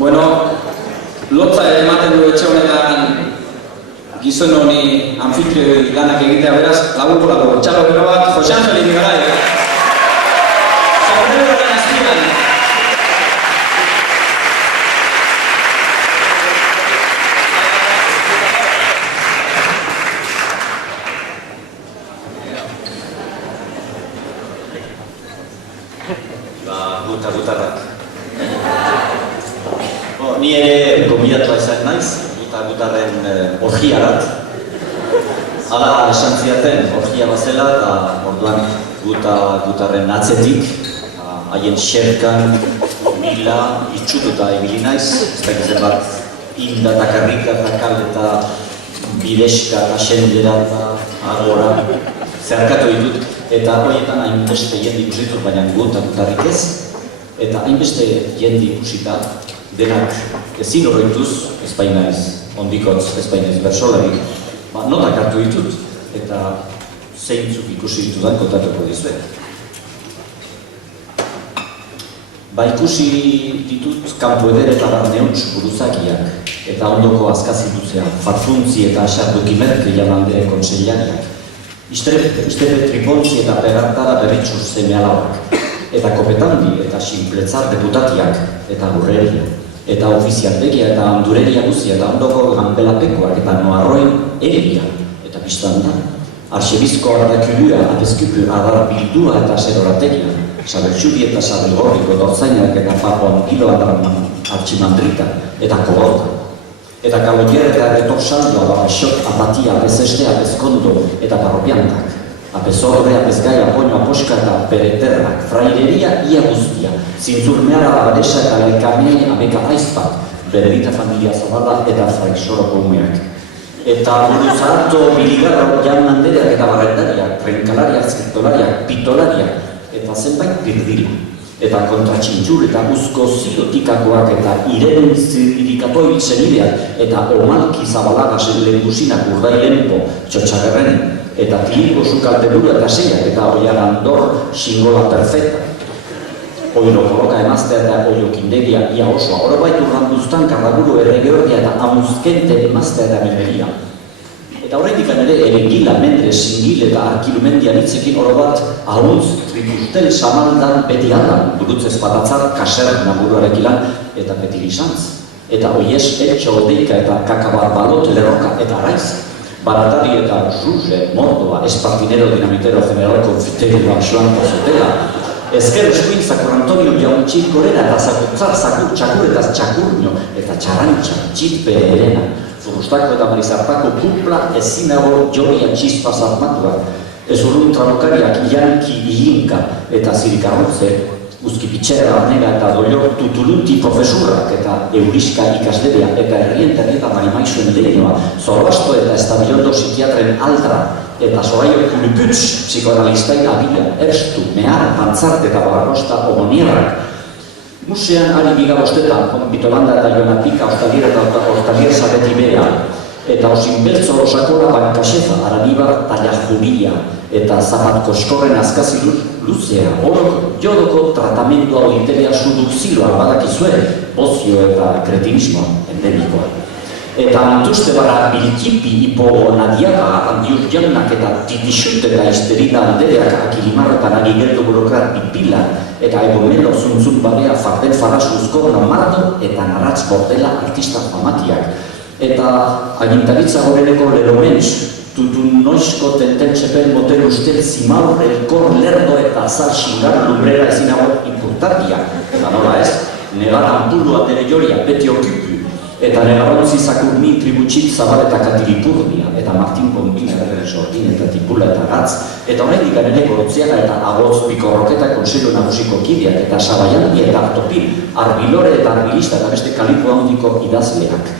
Bueno, lotza ematen du etxe honetan gizon honi anfitrioi lanak egitea, beraz, laburko txalo gero bat, Jose Angel Irigaray. Sombreraren azpian. Gutarrak. Ni ere gomiatua izan naiz, gutarren orgiarat. Hala esan ziaten orgia bazela, eta orduan gutarren atzetik, haien xerkan, mila, itxututa ibili naiz, ez dakitzen bat, inda eta karrika eta kal eta bideska eta xendera eta agora zeharkatu ditut, eta horietan hainbeste jende ikusitut, baina gutarrik ez, eta hainbeste jende ikusita denak ezin horretuz, ez bainaiz, ondikotz, ez bainaiz bersolari, notak hartu ditut, eta zeintzuk ikusi ditudan kontatuko dizuet. Ikusi ditut kanpo eder eta barneuntz buruzakiak, eta ondoko azkazituzea, farfuntzi eta asardukimerk jalandere konseilariak, Iztepe tripontzi eta pegartara berritxuz zeme alabak, eta kopetandi eta sinpletzar deputatiak, eta burreria, eta ofizialtegia eta handureria guzia, eta ondoko ganbelapekoak, eta noarroen egia, eta biztanda, arxebizko ardakulua, apezkupu adar bildua eta zerorategia, sabeltxuri eta sabelgorriko dorzainak eta papoan gilo adarman artximandrita, eta kogorta. Eta kalotier eta retorsaldoa da xok, apatia, apezeste, apezkondo eta parropiantak. Apezorde, apezgai, apoño, aposka eta pereterrak, fraileria ia guztia, zintzurmeara abadesa eta lekamei ameka aizpak, bererita familia zabala eta fraixoroko umeak. Eta buruzarto, biligarro, jaunandereak eta barrendariak, trenkalariak, skriptolariak, pitolariak, eta zenbait pirdila. Eta kontratxintxur eta uzko zirotikakoak eta irikatoi zenideak eta omalki zabalagasen lehengusinak urdailenpo txotxagerren eta kilingo sukaltelura eta zeiak eta oiar andor xingola perfecta. Oiro koloka emaztea eta oio kindegia ia osoa. Oro baitu randuztan karraburu erregeorgia eta amuzkente emaztea eta memeria. Eta horretik ere erengila, mendre, singil eta arkilumendia ditzekin oro bat ahuntz, tripustel, samaldan, beti aldan, burutzez patatzar, kaser naburuarekilan eta beti lisantz. Eta oiez, etxo, odeika eta kakabar balot, lerroka eta araiz. Baratari eta Ruge, Mordoa, Espartinero, Dinamitero, General Confiterio, Axlanta, Zotela. Ezker eskuin Zakur Antonio Jauntxit Korera eta Zakuntzar, Zakur, Txakur eta Txakurño eta Txarantxa, Txitpe, Elena. Zurustako eta Marizartako kupla ezinago joria txizpa zarmatuak. Ez urrun trabokariak Ianki, Iinka eta Zirikarrotze, Uzkipitxera, Arnega eta Dollor Tutuluti profesurrak eta Euriska ikasleria eta herrienten eta Marimaixuen lehenioa, Zorbasto eta Estabillondo psikiatren aldra eta Zoraio Kuluputz psikoanalistain abila, Erstu, Mehar, Pantzart eta Barrosta Omonierrak. Musean ari bigabostetan, Bitolanda eta Jonatika, Ostalier eta Ostalier Zabeti Bea, eta Osinbeltzo Osakora Bankaxefa, Aranibar Tallajuria, eta Zapat Koskorren azkazi luzea, orok jodoko tratamendua oiteria sudukziloa badakizue, bozio eta kretinismoa endemikoa. Eta antuzte bara Bilkipi, Ipo, Nadiaga, Andiur Jaunak eta Titixut eta Isterina Aldereak akilimarretan ari gertu burokrat Pipila eta Egomelo Zuntzun Barea Farden Faras Uzkorna Mardo eta Naratz Bordela artista famatiak. Eta agintaritza goreneko Leromens, Tutun Noizko Tenten Txepel Motel Ustel Zimaur Elkor Lerdo eta Azar Xingar Lumbrera ezinago importantia. Eta nola ez, negar Ampulu Atere Joria, Beti Okipu, eta Negarontzi Zakurni Tributxit Zabal eta Katiripurdia, eta Martin Pompina Erren Sortin eta Tipula eta Gatz, eta horretik ere Gorotziaga eta Agotz Pikorroketa Konseilo Nagusiko kideak, eta Sabaiandi eta Artopil, Arbilore eta Arbilista eta beste kalipo handiko idazleak.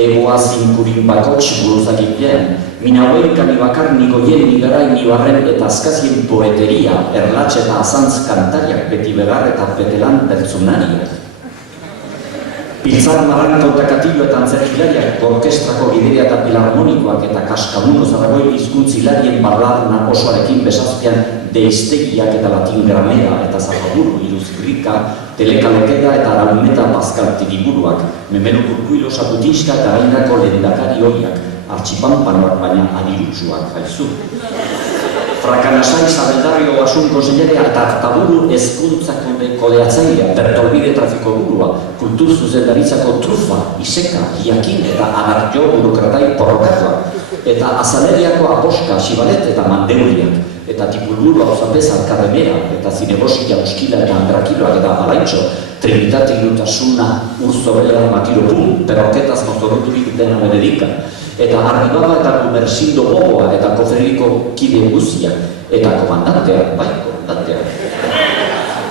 Egoa zinkurin bakotx buruzakipien, Minauen Kanibakar Nigoien Nigarai Nibarren eta Azkazien poeteria, Erlatxe eta Azantz kantariak, Beti Begar eta Petelan bertzunariak. Piltzar Marranko eta Katillo eta Antzerkilariak, orkestrako gideria eta pilarmonikoak eta Kaskamuno Zaragoi hizkuntzilarien ballarna osoarekin besazpian deiztegiak eta latin gramera eta zapaburu iruzgrika, telekalekeda eta araumeta Pascal Tiriburuak, memelo kurkuilo saputinska eta gainako lehendakari horiak, artxipanpanoak baina adirutsuak jaizu. Frakanasai Zabeldarrio Ogasun Konsellarea eta Artaburu Hezkuntza Kodeatzailea, Bertolbide Trafiko Burua, Kultur Zuzendaritzako Trufa, Iseka, Iakin eta Anartio Burokratai Porrokatua, eta Azaleriako Aposka, Xibalet eta Mandeuriak, eta Tipulburu Auzapeza Alkarremera, eta Zinebosi Jauskila eta Andrakiloak eta Malaitxo, Trinitate Irutasuna, Urzobela Matiro Pum, Perroketaz Mozoroturik dena Benedika, eta Arribaba eta Gumersindo Boboa eta Koferiko Kide Guzia, eta komandantea, bai, komandantea.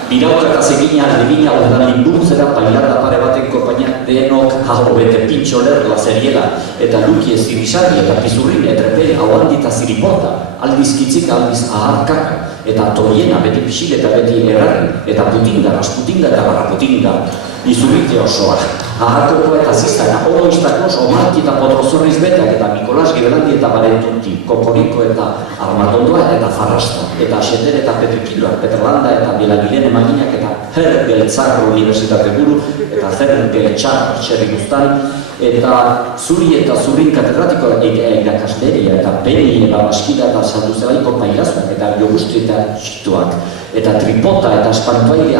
Birauka eta zegina aldebina ordan linburtzera pailanda pare baten kompainak denok hau bete pintxo lerdoa zeriela, eta luki ez zirisari eta pizurrin etrepel hau handita ziriporta, aldiz kitzik aldiz aharkaka, eta toriena beti pixil eta beti erarri, eta putinga, rasputinga eta barraputinga, izurrite osoa. Aharkoko eta ziztana, oro iztakos, omarki eta podrozorriz betak, eta Mikolas Gebelandi eta Barentuti, Kokoriko eta Armatondoa eta Farrasta, eta Xender eta Petrikiloak, Petrolanda eta Bielagilen emaginak, eta Hergeltzarro Universitate Buru, eta Hergeltzar Txerri Guztan, eta Zuri eta Zurin katedratiko irakasleria, eta Peni eta Baskida eta Salduzelaiko pailazuak, eta Biogusti eta Txituak, eta Tripota eta Espantoaide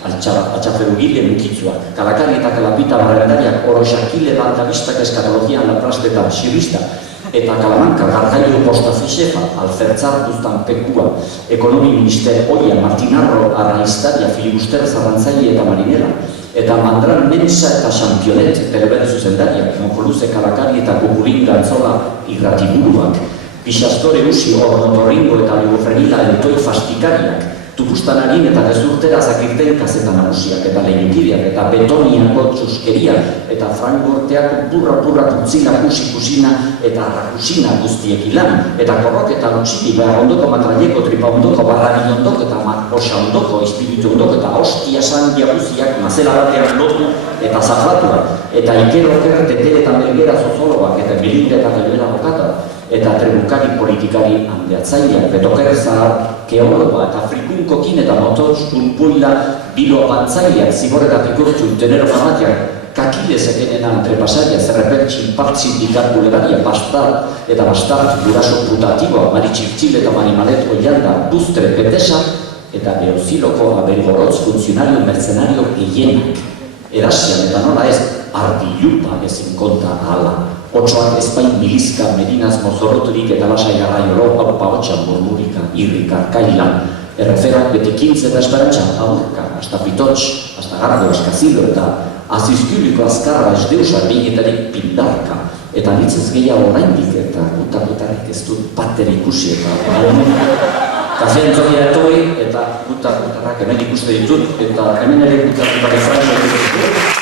Atxaferugile mukitzuak, Kalakari eta Kalapita barrendariak oro xakile bantabistak eskatologian lapraste eta xirista, eta Kalamanka, Gargailu Postafisefa, Alfertzar Duztan Pekua, Ekonomi Minister Oia, Martinarro, Arraistaria, Filibuster Zarrantzaile eta Marinela, eta Mandran Mensa eta Championet, Telebere Zuzendariak, Mokoluze Kalakari eta Kukulin Gantzola Irratiburuak, Pixastore Usi, Ornotorringo eta Ligofrenila Eltoi Fastikariak, Tupustaнаrin eta gezurtera zakirten kazeta nagusiak eta lehiukideak eta betoniako txuskeriak eta frangorteako burra putzila kusina eta arrakusina guztiek ilan eta korrok eta lutxiti behar ondoko matraileko tripa ondoko barrari ondoko eta osa ondoko espiritu ondoko eta hostia sandia guziak mazela batean lotu eta zaflatuak eta ikeroker tetere eta mergera zozoloak eta bilinde eta belbera bokata eta trebukari politikari handeatzaileak, betoker zahar, keologoa eta frikunkokin eta motoz unpuila bilo apantzaileak ziborretatik urtu tenero famatiak, kakile zekenena entrepasaria, zerrepentxin partzindikat bulegaria, bastart eta bastart guraso putatiboa, maritxiptxil eta marimalet oianda, bustre petesa eta beoziloko aberigorotz funtzionario mercenario gehienak. Erasian eta nola ez, ardilupa ezin konta ala. Otsoak ezpain milizka, medinaz mozorroturik eta lasai garraiolo, haupa hotxan murmurika, irrika, kailan, erreferak beti kintz eta esperantza, aurka, hasta pitotx, hasta gardo, eskazilo eta azizkuliko azkarra esdeusa behinetarik pindarka, eta nitzez gehiago oraindik eta gutarrik ez dut bater ikusi eta kafean zokia etorri eta gutarrak hemen ikuste ditut eta hemen ere gutarrak franko ditut.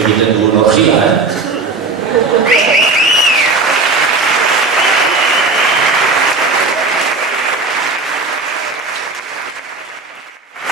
Egiten dugun orgia,